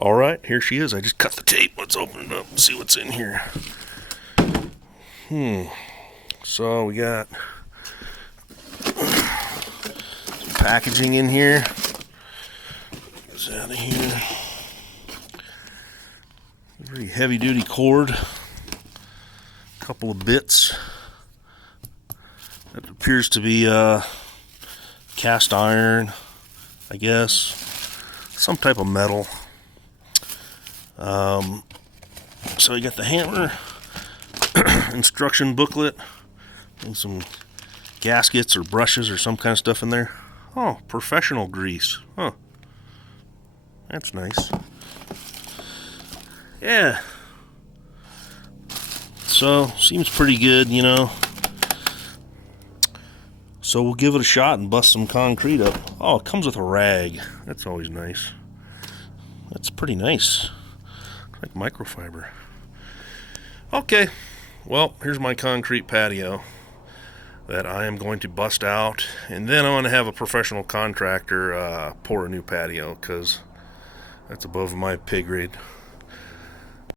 All right, here she is. I just cut the tape. Let's open it up and see what's in here. So we got some packaging in here. Get this out of here. Very heavy-duty cord. A couple of bits. That appears to be cast iron, I guess. Some type of metal. So you got the hammer, instruction booklet, and some gaskets or brushes or some kind of stuff in there. Oh, professional grease. Huh. That's nice. Yeah. So, seems pretty good, you know. So we'll give it a shot and bust some concrete up. Oh, it comes with a rag. That's always nice. That's pretty nice. Like microfiber. Okay, well, here's my concrete patio that I am going to bust out, and then I'm going to have a professional contractor pour a new patio, because that's above my pay grade.